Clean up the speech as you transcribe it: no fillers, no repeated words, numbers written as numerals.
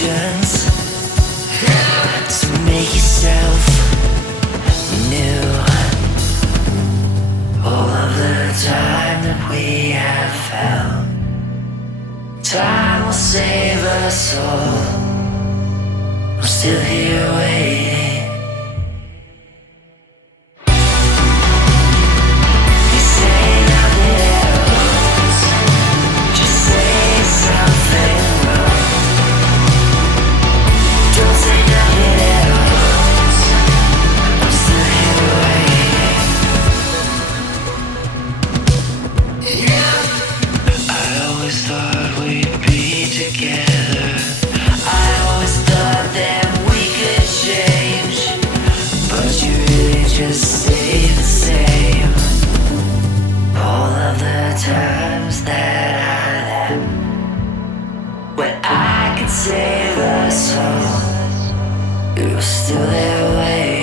decisions to make yourself new. All of the time that we have found, time will save us all. I'm still here waiting. You say nothing else, just say something wrong. Don't say nothing else, I'm still here waiting. I always thought we'd be together. I always thought that we could change, but you really just stay the same. All of the times that I left, when I could save us all, you were still there waiting.